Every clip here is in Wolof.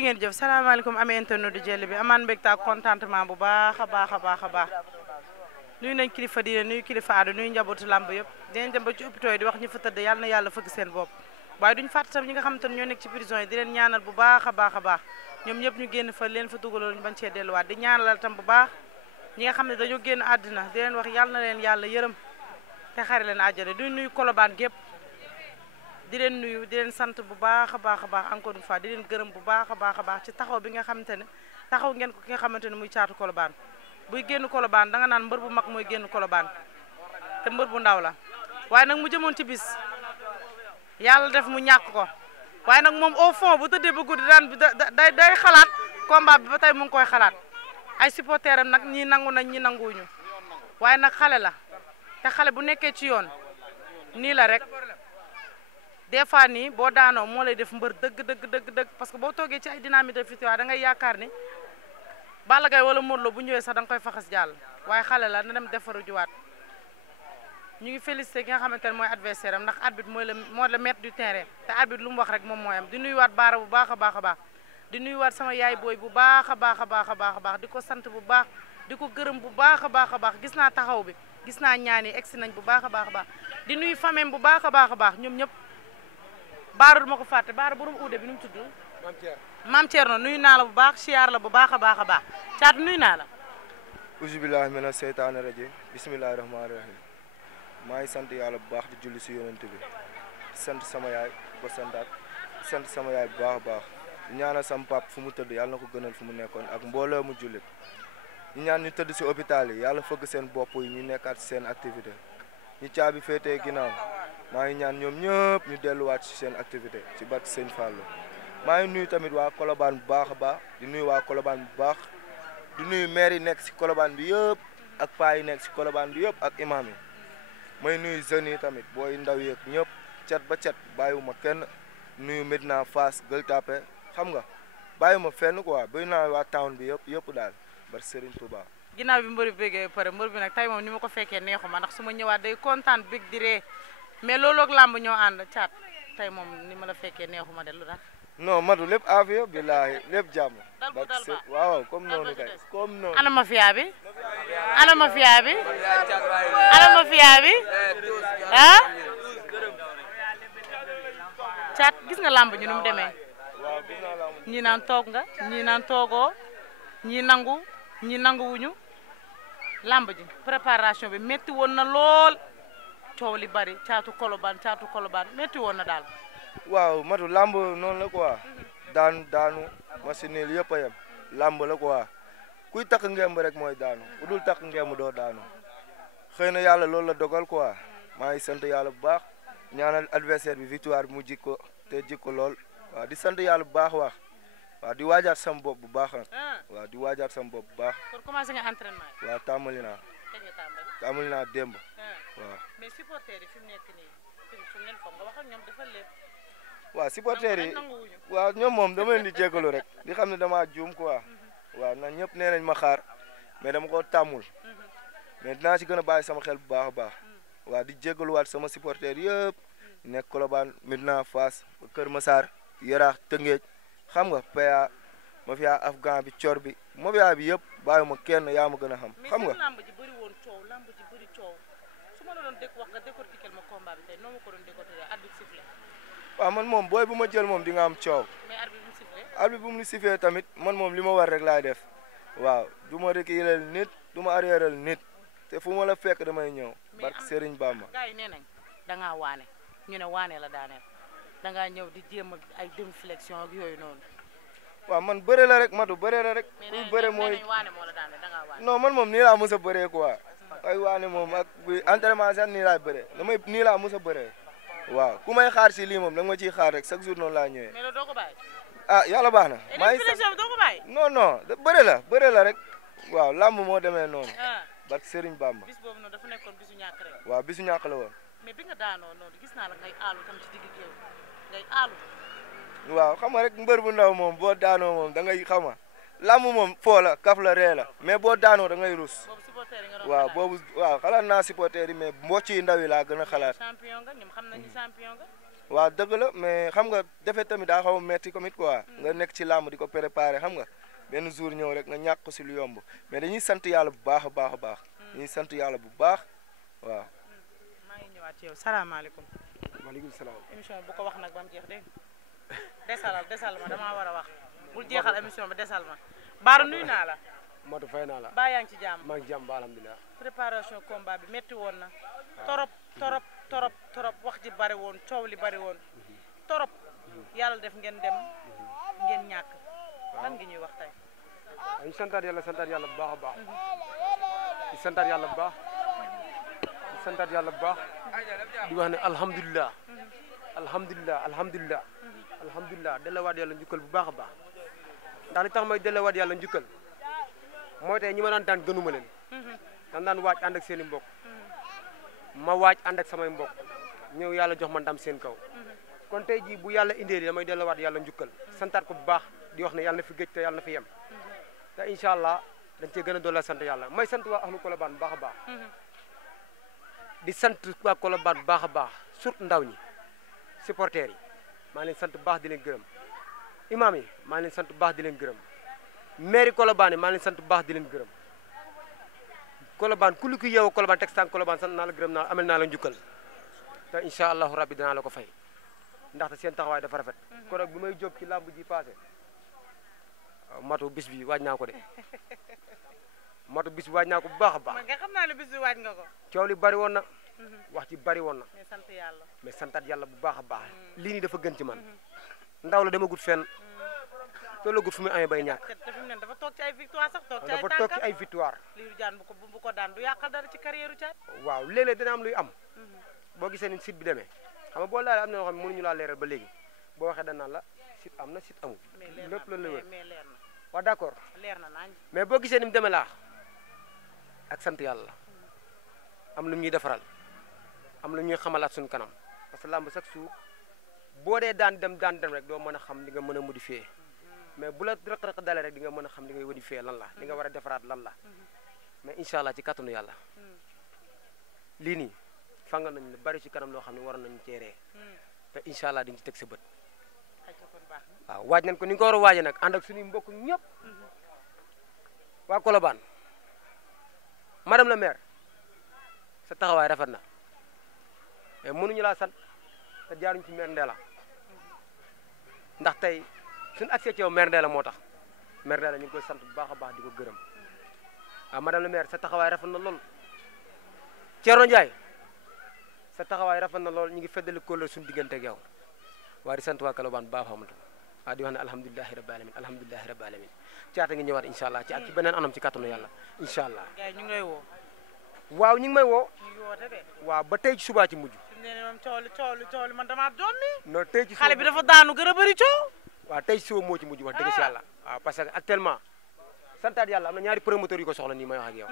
jërë ngeen jëf salaamaaleykum amee internet du Jelle bi amaan mbégte ak contentement bu baax a baax a baax a baax nuyu nañ kilifa diine nuyu kilifa aada nuyu njabootu làmb yëpp dinañ dem ba ci hôpital yi di wax ñu fa tëdd yàlla na yàlla fëgg seen bopp waaye duñ fàtte tam ñi nga xamante ne ñoo nekk ci prison yi di leen ñaanal bu baax a baax a baax ñoom ñëpp ñu génn fa leen fa dugaloon ñu bañ cee delluwaat di ñaanalal tam bu baax ñi nga xam ne dañoo génn àddina di leen wax yàlla na leen yàlla yërëm te xare leen àjjana di nuyu Colobane gépp di leen nuyu di leen sant bu baax a baax a baax encore une fois di leen gërëm bu baax a baax a baax ci taxaw bi nga xamante ne taxaw ngeen ko ki nga xamante ne muy caatu Colobane buy génn Colobane danga naan mbër bu mag mooy génn Colobane te mbër bu ndaw la waaye nag mu jëmoon ci bis yàlla def mu ñàkk ko waaye nag moom au fond bu tëddee ba guddi daan day xalaat combat bi ba tey mu ngi koy xalaat ay supporters am nag ñii nangu nañ ñi nanguwuñu waaye nag xale la te xale bu nekkee ci yoon nii la rek des fois nii boo daanoo moo lay def mbër dëgg parce que boo toogee ci ay dynamique de victoire da ngay yaakaar ni Balla Gaye wala Modou Lo bu ñëwee sax da nga koy faxas jàll waaye xale la na dem defaru juwaat ñu ngi félicité ki nga xamante ne mooy adversaire am ndax arbitre mooy le maître du terrain te arbitre lu mu wax rek moom mooy am di nuyuwaat baara bu baax a baax a baax di nuyuwaat sama yaay booy bu baax a baax a baax a baax a baax di ko sant bu baax di ko gërëm bu baax a baax a baax gis naa taxaw bi gis naa ñaan yi egsi nañ bu baax a baax a baax di nuyu famem bu baax a baax a baax ñoom ñëpp baara du ma ko fàtte baara borom uude bi nu mu tudd Maam Thierno nuyu naa la bu baax siyaar la bu baax a baax a baax caatu nuyu naa la auzubillahi mina seytaani rajim bismillahi rahmaani rahim maa ngi sant yàlla bu baax di julli si yonent bi sant sama yaay ko santaat sant sama yaay bu baax a baax di ñaanal sama pap fu mu tëdd yàlla na ko gënal fu mu nekkoon ak mbooloo mu jullit ñu ñaan ñu tëdd si hôpital yi yàlla fëgg seen bopp yi ñu nekkaat si seen activité ñu caabi féetee ginnaaw maa ngi ñaan ñoom ñëpp ñu delluwaat si seen activité ci barke Sëñ Fallou maa ngi nuyu tamit waa Colobane bu baax a baax di nuyu waa Colobane bu baax di nuyu maire yi nekk si Colobane bi yëpp ak paa yi nekk si Colobane bi yëpp ak imam yi may nuyu jeunes yi tamit booy ndaw yeeg ñëpp cet ba cet bàyyiwuma kenn nuyu Medina Fass Gueule Tapée xam nga bàyyiwuma fenn quoi bëri naa waa town bi yëpp daal bar Serigne Touba. ginnaaw bi mbëri bégee pare mbër bi nag tey moom ni ma ko fekkee neexuma ndax su ma ñëwaat day kontaan bég di ree mais loolu ak làmb ñoo ànd caat tey moom ni ma la fekkee neexuma de lu tax. non matu lépp affaire billaahi lépp jàmm. dal bu dal ba waaw comme noonu kay comme noonu. ana mafia bi ana mafia bi ana mafia bi ah caat gis nga làmb ñu nu mu demee ñii naan toog nga ñii naan toogoo ñii nangu ñii nanguwuñu làmb ji préparation bi métti woon na lool coow li bari caatu Colobane métti woon na daal. waaw matu làmb noonu la quoi daanu machine yi yëpp a yem làmb la quoi kuy takk ngemb rek mooy daanu ku dul takk ngemb doo daanu xëy na yàlla loolu la dogal quoi maa ngi sant yàlla bu baax ñaanal adversaire bi victoire bi mu jikko te jikko lool waaw di sant yàlla bu baax waaw di waajaat sama bopp bu baax nag waaw di waajaat sama bopp bu baax. kon commencé nga entraînement yi. waaw tàmbali naa démb waaw. mais supporters yi fi mu nekk nii fu ngeen foog nga wax ak ñoom defal lépp. waaw supporters yi waaw ñoom moom dama leen di jégalu rek di xam ne dama juum quoi waaw na ñëpp nee nañ ma xaar mais dama ko tàmmul mais dinaa ci gën a bàyyi sama xel bu baax a baax waaw di jégaluwaat sama supporters yëpp nekk Colobane Medina Fass Kër Massar Yaraax Tëngéej xam nga PA mafia afghan bi cor bi mafia bi yëpp bàyyiwuma kenn yaa ma gën a xam nga. mais lamb ji bëri woon coow lamb ji bëri coow su ma la doon wax nga décortiquer ma combat bi tey noo ma ko doon décortiquer arbitre sifflé. waaw man moom booy bu ma jël moom di nga am coow. mais arbitre bu mu sifflé. arbitre bu mu sifflé tamit man moom li ma war rek laay def waaw du ma reculer nit du ma arrière nit te fu ma la fekk damay ñëw. barke Serigne Bamba. gars yi nee nañ da ngaa waane ñu ne waane la daaneel da ngaa ñëw di jéem ay demi flexion ak yooyu noonu. waaw man bëre la rek matu bëre la rek. kuy bëre mooy non man moom nii laa mës a bëree quoi. ay waane moom ak buy entraînement sax nii laay bëree nii laa mës a bëree. waaw ku may xaar si lii moom da nga ma ciy xaar rek chaque jour noonu laa ñëwee. mais doo ko bàyyi. ah yàlla baax na. maa ngi sax doo ko bàyyi. non bëre la rek. waaw làmb moo demee noonu. barke Serigne Bamba. bis boobu noonu dafa nekkoon bisu ñàkk rek. waaw bisu ñàkk la woon. mais bi nga daanoo noonu gis naa la ngay aalu tam ci digg géew ngay aalu. waaw xam nga rek mbër bu ndaw moom boo daanoo moom da ngay xama làmb moom foo la kaf la ree la mais boo daanoo da ngay rus. waaw boobu waaw xalaat naa supporter yi mais mbocc yi ndaw yi laa gën a xalaat. champion nga ñoom xam nañu champion nga. waaw dëgg la mais xam nga defet tamit daa xaw a metti tamit quoi nga nekk ci làmb di ko préparer xam nga benn jour ñëw rek nga ñàkk ko si lu yomb mais dañuy sant yàlla bu baax a baax a baax dañuy sant yàlla bu baax waaw. maa ngi ñëwaat ci yow salaamaaleykum. maaleykum salaam. émission bu ko wax nag ba mu jeex dégg desal ma damaa war a wax bul jeexal émission bi desal ma Bara nuyu naa la. Matu fay naa la. baa yaa ngi ci jàmm. maa ngi ci jàmm ba alhamdulilah. préparation combat bi métti woon na. torop wax ji bari woon coow li bari woon. torop yàlla def ngeen dem ngeen ñàkk. lan ngi ñuy wax tey. ñu santaat yàlla bu baax a baax. di santaat yàlla bu baax. di santaat yàlla bu baax. di wax ne alhamdulilah. alhamdulilah delluwaat yàlla njukkal bu baax a baax. ndax li tax may delluwaat yàlla njukkal. mooy tey ñi ma daan gënuma leen. daan waaj ànd ak seen i mbokk. ma waaj ànd ak samay mbokk. ñëw yàlla jox ma ndam seen kaw. kon tey jii bu yàlla indee damay delluwaat yàlla njukkal. santaat ko bu baax di wax ne yàlla na fi gëj te yàlla na fi yem. te incha allah dañ cee gën a doole sant yàlla may sant waa ahlu Colobane bu baax a baax. di sant waa Colobane bu baax a baax surtout ndaw ñi supporters yi maa leen sant bu baax di leen gërëm. imam yi maa leen sant bu baax di leen gërëm. mairie Colobane maa leen sant bu baax di leen gërëm. Colobane ku li ko yeewoo Colobane teg sànq Colobane sant naa la gërëm naa amel naa la njukkal te incha allahu rabbi danaa la ko fay ndaxte seen taxawaay dafa rafet. kon nag bi may jóg ci làmb ji passé matu bis bi waaj naa ko de matu bis bi waaj naa ko bu baax a baax. man nga xam naa ne bis bi waaj nga ko. coow li bari woon na. wax ci bari woon na. mais sant yàlla. mais santat yàlla bu baax a baax. lii nii dafa gën ci man. ndaw la dama gudd fenn. tolloo gudd fu muy amee bay ñàkk. te fi mu ne dafa toog ci ay victoire sax toog ci ay dafa tànkam toog ci ay victoire. Lirou Diane bu ko daan du yàqal dara ci carrière Thiat. waaw léeg-léeg dina am luy am. boo gisee ni site bi demee xam nga boo laalee am na loo xam ne mënuñu laa leeral ba léegi boo waxee dañ naan la site am na site amul. lépp la wër mais leer na. waaw d'accord leer na naañ. mais boo gisee ni mu demee laa ak sant yàlla am lu ñuy defaral am lu ñuy xamalaat suñu kanam parce que làmb chaque jour boo dee daan dem rek doo mën a xam li nga mën a modifier mais bu la rëq-rëq dalee rek di nga mën a xam li ngay modifier lan la li nga war a defaraat lan la mais incha allah ci kàttanu yàlla lii nii fangal nañu lu bari ci kanam loo xam ne waroon nañu ceeree te incha allah di nga ci teg sa bët waaw waaj nañ ko ni nga ko war a waajee nag ànd ak suñuy mbokk ñëpp waa Colobane madame la maire sa taxawaay rafet na mais mënuñu laa sant te jaaruñ ci maire Ndella ndax tey suñu accès ci yow maire Ndella moo tax maire Ndella ñu ngi koy sant bu baax a baax di ko gërëm waaw madame la maire sa taxawaay rafet na lool Thierno Ndiaye sa taxawaay rafet na lool ñu ngi feddali kóllëre suñu diggante ak yow waa di sant waa Colobane bu baax amatu waaw di wax ne alhamdulilahi rabbi alamin caata ngi ñëwaat incha allah ci ak ci beneen anam ci kàttanu yàlla incha allah. gars yi ñu ngi lay woo. waaw ñu ngi may woo. ñu ngi woote de. waaw ba tey ci subaa ci mujj. fi mu ne nii moom coow li man damaa jommi. non tey ci xale bi dafa daanu gën a bëri coow. waaw tey ci suba moo ci mujj wax dëgg si yàlla. waaw parce que actuellement santaat yàlla am na ñaari promoteurs yu ko soxla nii may wax ak yow.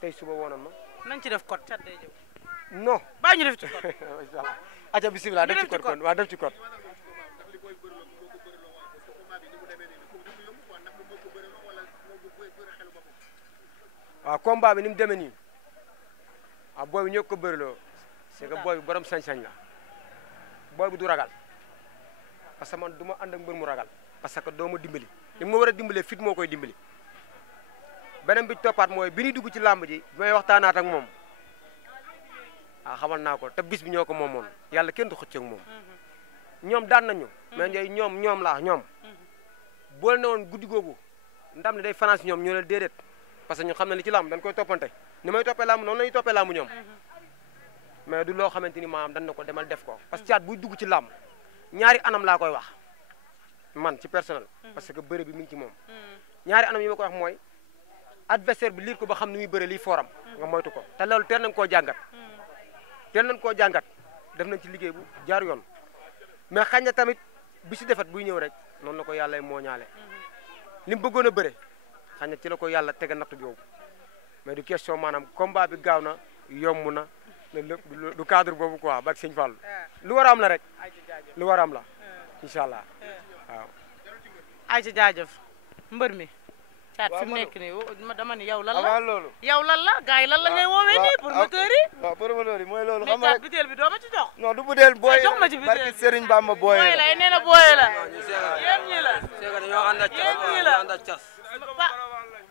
tey suba woonoon ma. nañ ci def code cat day jëw. non. bàyyi ñu def ci code. incha allah aca bisimilah def ci code kon waaw def ci code. waaw combat bi ni mu demee nii waaw booy bi ñoo ko bëriloo c'est que booy bi borom sañ-sañ la booy bi du ragal parce que man du ma ànd ak mbër mu ragal parce que doo ma dimbali li ma war a dimbalee fit moo koy dimbali beneen bi toppaat mooy bi ñuy dugg ci làmb ji bi may waxtaanaat ak moom waaw xamal naa ko te bis bi ñoo ko moomoon yàlla kenn du xëcc ak moom ñoom daan nañu mais njooy ñoom laa ñoom boole na woon guddi googu ndam li day fanaan si ñoom ñoo leen déedéet parce que ñu xam ne li ci làmb dañ koy toppante ni may toppee làmb noonu la ñuy toppee làmb ñoom mais du loo xamante ni maanaam dañ na ko demal def ko parce que caat buy dugg ci làmb ñaari anam laa koy wax man ci personnel parce que bëre bi mi ngi ci moom ñaari anam yi ma koy wax mooy adversaire bi liir ko ba xam ni muy bëre lii fooram nga moytu ko te loolu teel nañ koo jàngat def nañ ci liggéey bu jaar yoon mais xañ na tamit bi si defet buy ñëw rek noonu la ko yàlla moo ñaale li mu bëggoon a bëre xañ na ci la ko yàlla tege nattu boobu mais du question maanaam combat bi gaaw na yomb na lépp du cadre boobu quoi bak sëñ Fall lu war a am la rek lu war a am la incha allah waaw ay ci jaajëf mbër mi caat fi mu nekk nii dama ni yow lan la avant loolu yow lan la gars yi lan la ngay woowee nii promoteur yi waaw promoteur yi mooy loolu mais xam nga caat rek butéel bi doo ma ci jox non du budeel booy jox ma ci butéel barki Serigne Bamba booy booy la nee na booy la yéen ñi la dañoo ànd ak yéen ñi la ànd ak cas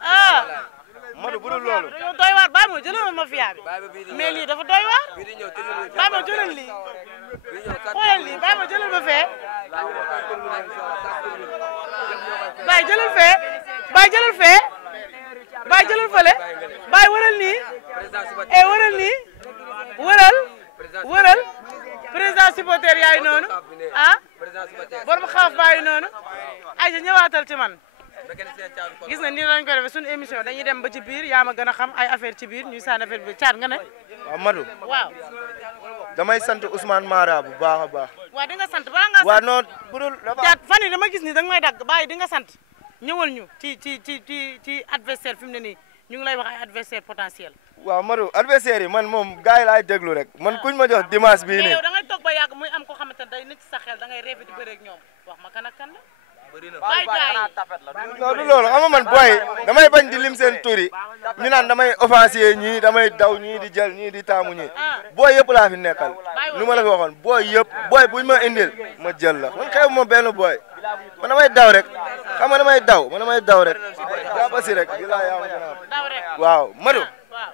ah Madu bu dul loolu dañoo doy waar bàyyi ma jëlal ma mafia bi mais lii dafa doy waar bii di ñëw bàyyi ma jëlal lii xoolal lii bàyyi ma jëlal ma fee bàyyi jëlal fee bàyyi jëlal fee bàyyi jëlal fële bàyyi wëral nii wëral nii wëral président supporter yaay noonu ah borom xaaf bàyyi noonu ay ja ñëwaatal ci man gis nga nii lañ ko defee suñu émission dañuy dem ba ci biir yaa ma gën a xam ay affaire ci biir ñuy sànni affaire bi caat nga ne waaw Madu waaw damay sant Ousmane Mara bu baax a baax waaw di nga sant balaa nga waaw sant non bu dul dafa caat fan yi dama gis ni da nga may dagg bàyyi di nga sant ñëwal ñu ci adversaire fi mu ne nii ñu ngi lay wax ay adversaire potentiel waaw Madu adversaire yi man moom gars yi laay déglu rek man kuñ ma jox dimanche bii mais nii yow da ngay toog ba yàgg muy am ko xamante ne day nit ci sa xel da ngay rêvé di bëre ak ñoom wax ma kan ak kan la bàyyi gars yi non du loolu xam nga man booy damay bañ di lim seen tur yi ñu naan damay offensier ñii damay daw ñii di jël ñii di taamu ñii booy yëpp laa fi nekkal lu ma la fi waxoon booy yëpp booy buñ ma indil ma jël la man xew ma benn booy man damay daw rek xam nga damay daw rek jàpp si rek bilaa yaa ma gën a daw rek waaw Madu waaw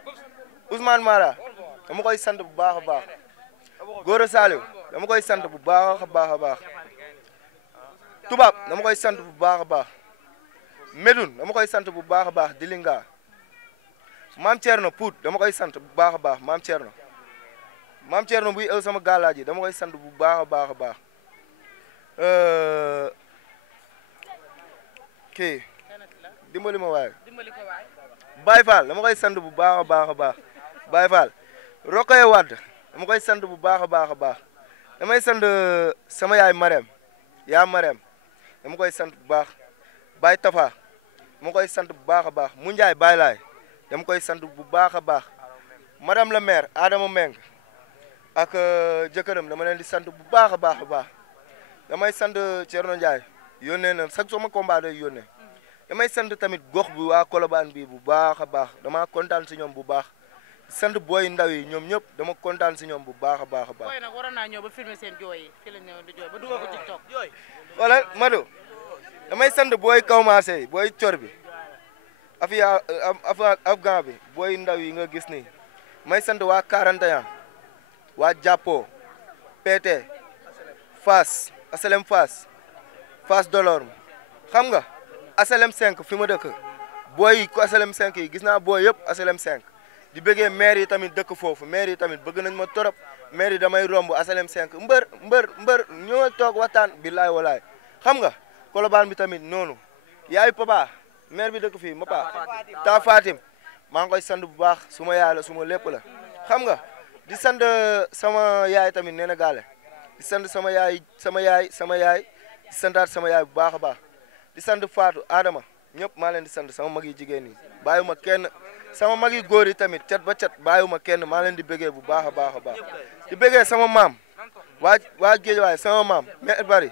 Ousmane Mara dama koy sant bu baax a baax Gora Saliou dama koy sant bu baax a baax a baax Tubaab dama koy sant bu baax a baax Medoune dama koy sant bu baax a baax Dilinga Maam Thierno Pout dama koy sant bu baax a baax Maam Thierno buy ëw sama gàllaaj yi dama koy sant bu baax a baax a baax kii dimbali ma waaye Baye Fall dama koy sant bu baax a baax a baax Baye Fall Rokoye Wade dama koy sant bu baax a baax a baax damay sant sama yaay Marème yaa Marème dama koy sant bu baax Baye Tafa dama koy sant bu baax a baax mu Ndiaye Baye Laay dama koy sant bu baax a baax madame la maire Adama Meng ak jëkkëram dama leen di sant bu baax a baax a baax damay sant Thierno Ndiaye yónnee na sax sama combat day yónnee damay sant tamit gox bi waa Colobane bi bu baax a baax dama kontaan si ñoom bu baax sant booy ndaw yi ñoom ñëpp dama kontaan si ñoom bu baax a baax a baax. booy nag waroon naa ñëw ba filmer seen jooy yi fii la ñëw di jooy ba dugal ko TikTok. wala Madu damay sant booy Kawmaase yi booy cor bi afghan bi booy ndaw yi nga gis nii may sant waa 41 waa Jàppo PT Fass Asalem Fass Delorme xam nga Asalem 5 fi ma dëkk booy ko Asalem 5 yi gis naa booy yëpp Asalem 5 di bëggee maire yi tamit dëkk foofu maire yi tamit bëgg nañ ma torop maire yi damay romb Asalem 5 mbër ñoo toog waxtaan billaay walaay xam nga Colobane bi tamit noonu yaay papa maire bi dëkk fii ma pa ta Fatim maa ngi koy sant bu baax suma yaay la suma lépp la xam nga di sant sama yaay tamit nee na gaale di sant sama yaay di santaat sama yaay bu baax a baax di sant Fatou Adama ñëpp maa leen di sant sama mag yi jigéen yi bàyyiwuma kenn sama mag yi góor yi tamit cat ba cat bàyyiwuma kenn maa leen di bëggee bu baax a baax a baax di bëggee sama maam waa géej waaye sama maam mais bari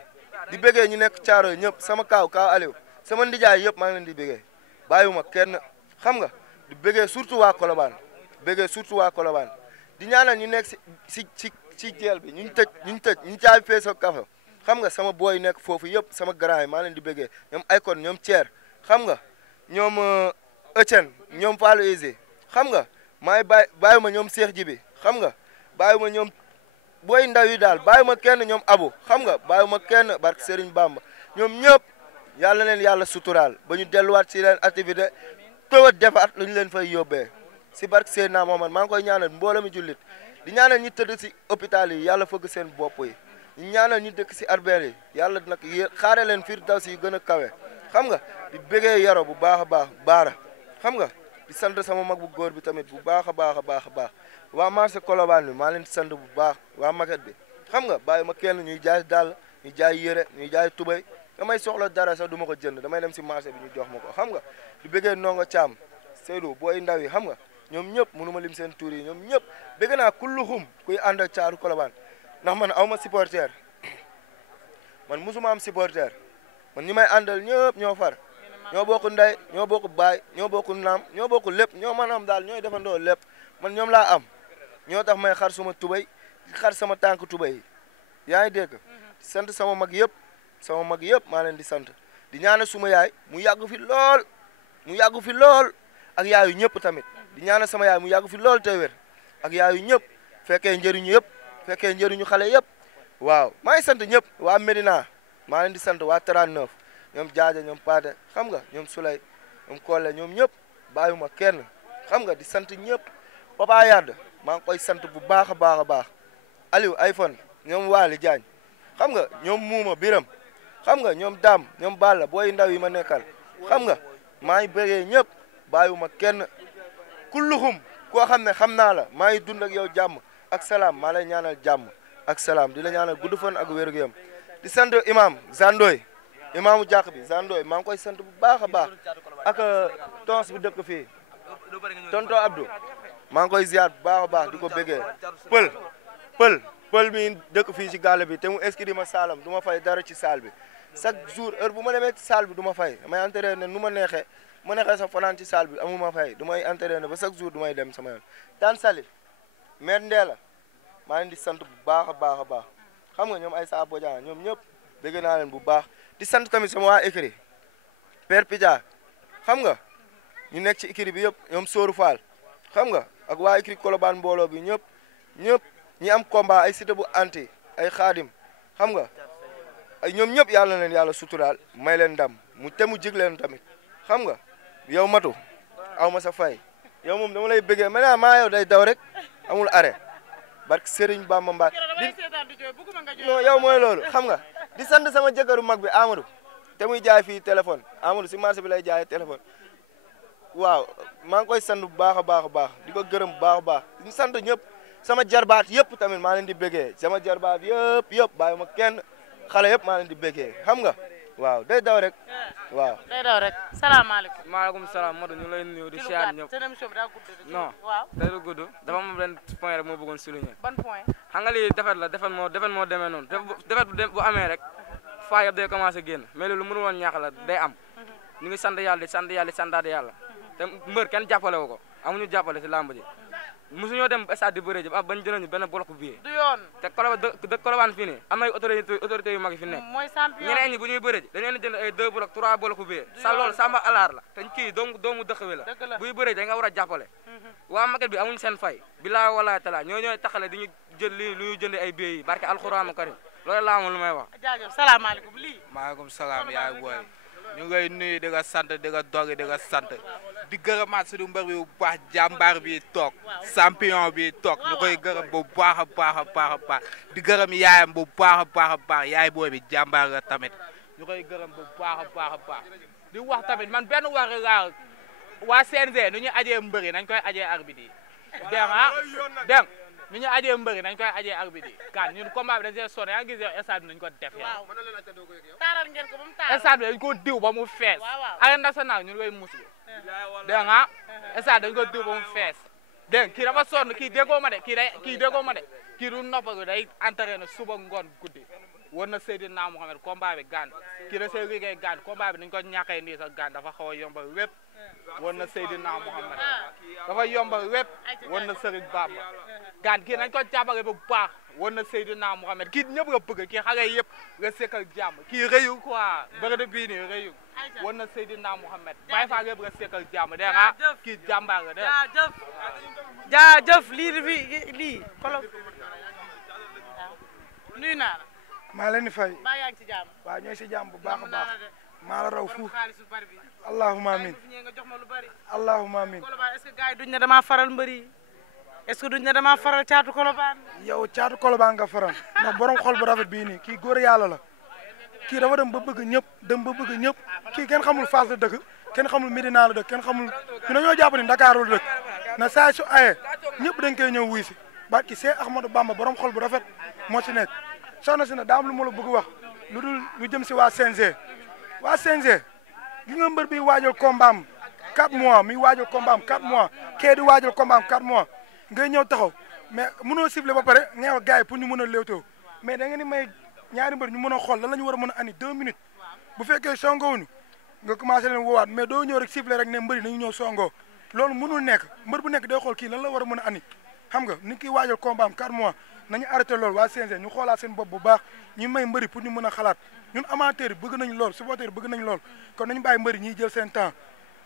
di bëggee ñu nekk caaro yi ñëpp sama kaaw Aliou sama ndijaay yëpp maa ngi leen di bëggee bàyyiwuma kenn xam nga di bëggee surtout waa Colobane di ñaanal ñu nekk si jeel bi ñu caabi feesoo kafe xam nga sama booy nekk foofu yëpp sama grand yi maa leen di bëggee ñoom Aykon ñoom Thier xam nga ñoom Etienne ñoom Fallou Eze xam nga maay bàyyiwuma ñoom Cheikh Jibi xam nga bàyyiwuma ñoom booy ndaw yi daal bàyyiwuma kenn ñoom Abu xam nga bàyyiwuma kenn barke Serigne Bamba ñoom ñëpp yàlla leen yàlla suturaal ba ñu delluwaat si leen activité tëw a defaat lu ñu leen fay yóbbee si barke Seydina Mohamad maa ngi koy ñaanal mbooloo mi jullit di ñaanal ñi tëdd si hôpital yi yàlla fëgg seen bopp yi ñu ñaanal ñi dëkk si arbeel yi yàlla nag xaare leen fiir daw si yu gën a kawe xam nga di bëggee yaro bu baax a baax baara xam nga di sant sama mag bu góor bi tamit bu baax a baax a baax a baax waa marché Colobane bi maa leen di sant bu baax waa maquette bi xam nga bàyyi ma kenn ñuy jaay dàll ñuy jaay yére ñuy jaay tubay damay soxla dara sax du ma ko jënd damay dem si marché bi ñu jox ma ko xam nga di bëggee Ndongo Thiam Seydou booy ndaw yi xam nga ñoom ñëpp mënu ma lim seen tur yi ñoom ñëpp bëgg naa kulluxum kuy ànd ak caaru Colobane ndax man aw ma supporter man musuma am supporter man ñi may àndal ñëpp ñoo far ñoo bokk ndey ñoo bokk baay ñoo bokk naam ñoo bokk lépp ñoo mën am daal ñooy defandoo lépp man ñoom laa am ñoo tax may xar suma tubay xar sama tànk tubay yaa ngi dégg sant sama mag yëpp maa leen di sant di ñaanal suma yaay mu yàgg fi lool ak yaayu ñëpp tamit di ñaanal sama yaay mu yàgg fi lool te wér ak yaayu ñëpp fekkee njëriñu xale yëpp waaw maa ngi sant ñëpp waa Médina maa leen di sant waa 39 ñoom Jaaja ñoom Paate xam nga ñoom Sulay ñoom Kole ñoom ñëpp bàyyuma kenn xam nga di sant ñëpp Papa Yade maa ngi koy sant bu baax a baax Aliou iPhone ñoom Waly Diagne xam nga ñoom Muuma Biram xam nga ñoom Dam ñoom Balla booy ndaw yi ma nekkal xam nga maa ngi bëggee ñëpp bàyyuma kenn kulluxum koo xam ne xam naa la maa ngi dund ak yow jàmm ak salaam maa lay ñaanal jàmm ak salaam di la ñaanal gudd fan ak wér-gu-yaram di sant imam Zandoy imaamu jàkk bi Zandoy maa ngi koy sant bu baax a baax ak tons bi dëkk fii tonto Abdou maa ngi koy ziar bu baax a baax di ko bëggee pël mi dëkk fii ci gàlle bi te mu inscrit ma saalam du ma fay dara ci saal bi chaque jour heure bu ma demee ci saal bi du ma fay damay entraîné nu ma neexee sax fanaan ci saal bi amu ma fay du may entraîné ba chaque jour du may dem sama yoon tan sali maire Ndéla maa ngi di sant bu baax a baax xam nga ñoom ay saa bojan ñoom ñëpp bëgg naa leen bu baax di sant tamit sama waa écrit Père Pidja xam nga ñu nekk ci écrit bi yëpp ñoom Sóoru Fall xam nga ak waa écrit Colobane mbooloo bi ñëpp ñi am combat ay cité bu anti ay xaadim xam nga ay ñoom ñëpp yàlla na leen yàlla suturaal may leen ndam mu jig leen tamit xam nga yow matu aw ma sa fay yow moom dama lay bëggee maintenant maa yow day daw rek amul arrêt barke Serigne Bamba Mbaar non yow mooy loolu xam nga di sant sama jëkkëru mag bi Amadou te muy jaay fii téléphone Amadou si marché bi lay jaayee téléphone waaw maa ngi koy sant bu baax a baax di ko gërëm bu baax a baax di sant ñëpp sama jarbaat yëpp tamit maa leen di bëggee sama jarbaat yëpp bàyyi ma kenn xale yëpp maa leen di bëggee xam nga waaw day daw rek waaw. day daw rek salaamaaleykum. maaleykum salaam Modou ñu lay nuyu di siyaar ñëpp. seen émission bi daa gudd. non waaw day lu gudd dafa am benn point rek moo bëggoon souligner. ban point. xam nga lii defet moo demee noonu defet bu amee rek faa yëpp day commencé génn mais loolu mënu woon ñaax la day am. ñu ngi sant yàlla di santaat yàlla te mbër kenn jàppale wu ko amuñu jàppale si làmb ji mosuñoo dem stade di bëre ji bañ jëloon benn bloc billet. du yoon te Colobane fii nii am na ay autorité yu mag yi fi nekk. mooy champion ñeneen ñi bu ñuy bëre ji dañu leen di jënd ay 2 bloc 3 bloc billet. loolu samba alaar la te kii doomu dëkk bi la. buy bëre ji da nga war a jàppale. waa maquette bi amuñu seen fay. bilaa wala tala ñooy taxale di ñu jël lu ñu jënd ay billets yi barke alxuraanu karim loolu laa amoon lu may wax. jaajëf salaamaaleykum lii. maaleykum salaam yaay booy ñu ngi lay nuyu di nga sant di nga dogi di nga sant di gërëmaat suñu mbër bi bu baax jàmbaar bi toog champion bi toog ñu koy gërëm bu baax a baax di gërëm yaayam bu baax a baax yaay booy bi jàmbaar la tamit ñu koy gërëm bu baax a baax di wax tamit man benn wax laa waa CNG nu ñu ajee mbër yi nañ koy ajee arbitre yi dégg nu ñu ajee mbër yi nañ koy ajee arbitre yi kan ñun combat bi dañ see sonn yaa ngi gis stade bi nañ ko def yaa taaral ngeen ko ba mu taaral stade bi dañ ko diw ba mu fees arène nationale ñun koy muslu dégg nga stade dañ ko diw ba mu fees dégg kii dafa sonn kii déggoo ma de kii déggoo ma de kii du noppagu day entraîné suba ngoon guddi war na Seydina Mohamed combat bi gaan kii da see liggéey gaan combat bi nañ ko ñàkkee nii sax gaan dafa xaw a yombal wépp war na Seydina Mohamed dafa yombal wépp war na Serigne Bamba gaan kii nañ ko jàppale bu baax war na Seydina Mohamed kii ñëpp nga bëgg kii xale yëpp nga sekkal jàmm kii rëyu quoi bëgg bii nii rëyu war na Seydina Mohamed bàyyi faa yëpp nga sekkal jàmm dégg nga kii jàmbaar la dégg jaajëf lii kolo nuyu naa la maa leen di fay baa yaa ngi ci jàmm waaw ñooy si jàmm bu baax a baax maa la raw fuuf xaalis bu bari bi allahumma amin nga jox ma lu bari allahumma amin Colobane est-ce que gars yi duñ ne damaa faral mbëri est-ce que duñ ne damaa faral caatu Colobane yow caatu Colobane nga faral ndax borom xol bu rafet bii nii kii góor yàlla la kii dafa dem ba bëgg ñëpp kii kenn xamul Fass la dëkk kenn xamul Médina la dëkk kenn xamul ñu dañoo jàpp ni Dakar la dëkk na saa su aye ñëpp dañ koy ñëw wuy si barki Seex Ahmadou Bamba borom xol bu rafet moo ci nekk soxna si ne daa am lu ma la bëgg wax lu dul lu jëm si waa CNG gi nga mbër bi waajal combat am 4 mois mi waajal combat am 4 mois kee di waajal combat am 4 mois ngay ñëw taxaw mais mënoo siffler ba pare nga wax gars yi pour ñu mën a léewtoo mais da ngeen di may ñaari mbër ñu mën a xool lan la ñu war a mën a andi 2 minutes bu fekkee songowuñu nga commencé leen woowaat mais doo ñëw rek siffler rek ne mbëri nañu ñëw songoo loolu mënul nekk mbër bu nekk day xool kii lan la war a mën a ani xam nga ni ki waajal combat am 4 mois nañu arrêté loolu waa CNG ñu xoolaat seen bopp bu baax ñu may mbëri pour ñu mën a xalaat ñun amateurs yi bëgg nañ lool supporters yi bëgg nañ lool kon nañu bàyyi mbëri ñiy jël seen temps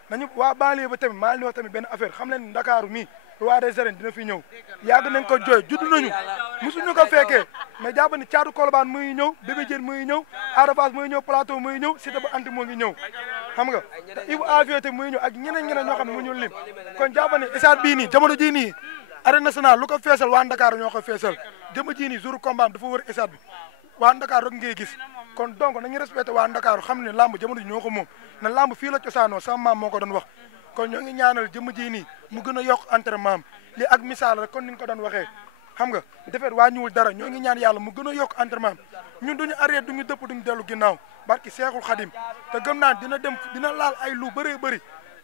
nañu waa banlieue ba tamit maa ngi wax tamit benn affaire xam leen Ndakaaru mii roi des arènes dina fi ñëw yàgg nañ ko jooy judd nañu musuñu ko fekkee mais jàpp ni Caatu Colobane muy ñëw Bébé Diène muy ñëw Ada Fass muy ñëw Plateau muy ñëw Siteu ba anti moo ngi ñëw xam nga te Ibou Afia muy ñëw ak ñeneen ñoo xam ne mu ñu lim kon jàpp ni stade bii nii jamono jii nii arène nationale lu ko feesal waa Ndakaaru ñoo ko feesal jëma jii nii jour combat dafa wër stade bi waa Ndakaaru rek ngay gis kon donc nañu respecté waa Ndakaaru xam ne lamb jamono ji ñoo ko moom na lamb fii la cosaanoo sama maam moo ko doon wax kon ñoo ngi ñaanal jëmm ji nii mu gën a yokk entraînement am li ak misaal rek kon ni nga ko doon waxee xam nga defet waa ñuwul dara ñoo ngi ñaan yàlla mu gën a yokk entraînement am ñun duñu arrêté duñu dëpp duñu dellu ginnaaw barki Seexul Xadim te gëm naa dina laal ay lu bëree bëri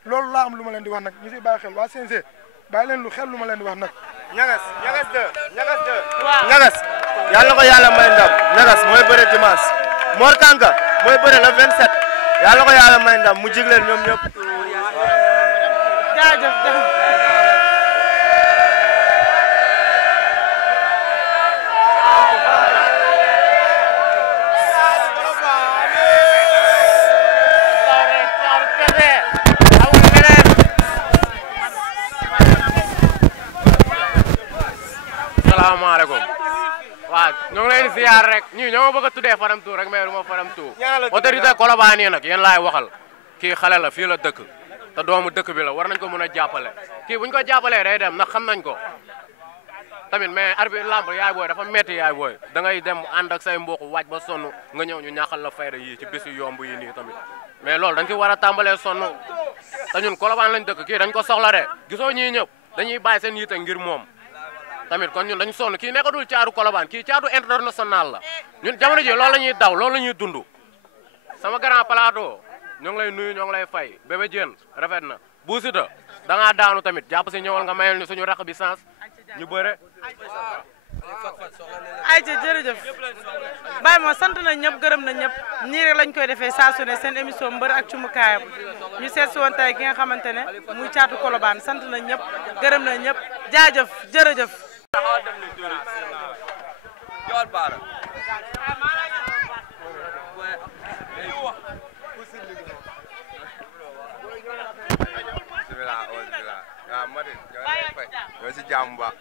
loolu laa am lu ma leen di wax nag ñu si bàyyi xel waa CNG bàyyi leen lu xel lu ma leen di wax nag ñagas yàlla na ko yàlla may ndam ñagas mooy bëre dimanche Mor Kanka mooy bëre le 27 yàlla na ko yàlla may ndam mu jig leen ñoom ñëpp jaajëf salaamaaleykum waaw ñoo ngi leen ziar rek ñii ñoo ma bëgg a tuddee Fadam Tour rek mais du ma Fadam Tour autorité Colobane yi nag yéen laay waxal kii xale la fii la dëkk te doomu dëkk bi la war nañ ko mën a jàppale kii buñ ko jàppalee day dem ndax xam nañ ko tamit mais arbitre lamb yaay booy dafa metti yaay booy da ngay dem ànd ak say mbokk waaj ba sonn nga ñëw ñu ñàkkal la fayda yii ci bisu yomb yi nii tamit mais loolu dañ ci war a tàmbalee sonn te ñun Colobane lañ dëkk kii dañ ko soxla de gisoo ñii ñëpp dañuy bàyyi seen yitte ngir moom tamit kon ñun dañu sonn kii nekkatul caatu Colobane kii caatu international la ñun jamono ji loolu la ñuy daw loolu la ñuy dund sama grand plateau ñoo ngi lay nuyu ñoo ngi lay fay Bébé Diène rafet na Bou Siteu da ngaa daanu tamit jàpp si ñëwal nga mayal ñu suñu rax bi sens ñu bëre ayca jërëjëf Baye moo sant nañ ñëpp gërëm nañ ñëpp nii rek lañ koy defee saa su ne seen émission mbër ak cumukaayam ñu seet si woon tey ki nga xamante ne muy caatu Colobane sant nañ ñëpp gërëm nañ ñëpp jaajëf jërëjëf ñoo si jàmm ba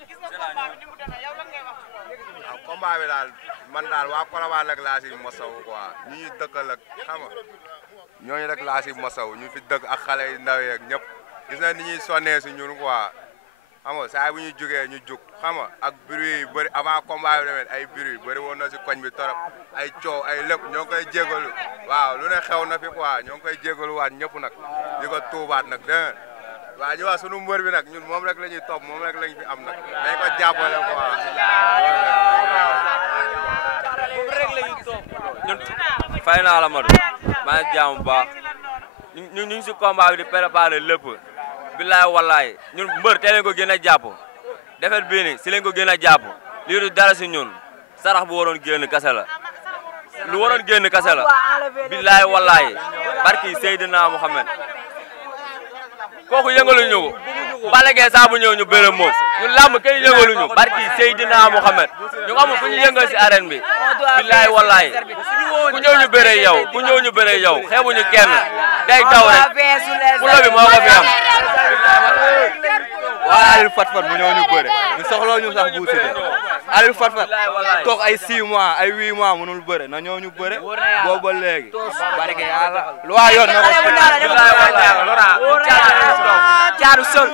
waaw combat bi daal man daal waa Colobane rek laa si mosawu quoi ñi ñuy dëkkal ak xam nga ñooñu rek laa si mosawu ñu fi dëkk ak xale yu ndaw yeeg ñëpp gis na ni ñuy sonnee si ñun quoi xam nga saa bu ñuy jugee ñu jug xam nga ak bruit yu bëri avant combat bi demee ay bruit bëri woon na si koñ bi torop ay coow ay lépp ñoo ngi koy jégalu waaw lu ne xew na fi quoi ñoo ngi koy jégaluwaat ñëpp nag di ko tuubaat nag dégg nga waaw ñu wax sunu mbër bi nag ñun moom rek la ñuy topp moom rek lañ fi am nag dañ ko jàppale quoi. ñun fay naa la Madou maa ngi jàmm bu baax ñu ngi si combat bi di préparer lépp billaay wallaay ñun mbër tey lañ ko gën a jàpp defet bii ni si lañ ko gën a jàpp lii du dara si ñun sarax bu waroon génn kase la lu waroon génn kase la billaay wallaay barki Seydina Muhammad kooku yëngaluñu ko Balla Gaye saa bu ñëw ñu bëre moom ñun làmb kenn yëngaluñu barki Seydina Muhammad ñu amul fu ñu yëngal si arène bi billaay wallaay ku ñëw ñu bëre yow ku ñëw ñu bëre yow xeebuñu kenn day daw rek fulo bi moo ko fi am waa Aliou Fat Fat bu ñëw ñu bëre ñu soxla ñu sax Bou Siteu Aliou Fat Fat toog ay 6 mois ay 8 mois mënul bëre na ñëw ñu bëre boobu ba léegi barke yàlla lu waa yoon na ko billaay wallaay jaaru sol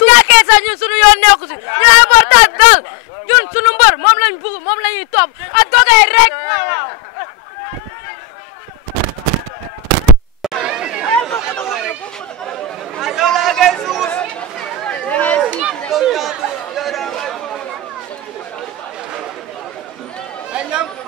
bu ñàkkee sax ñun suñu yoon nekku si ñu ay importance dal ñun suñu mbër moom lañ bëgg moom la ñuy topp a dogee rek Hey,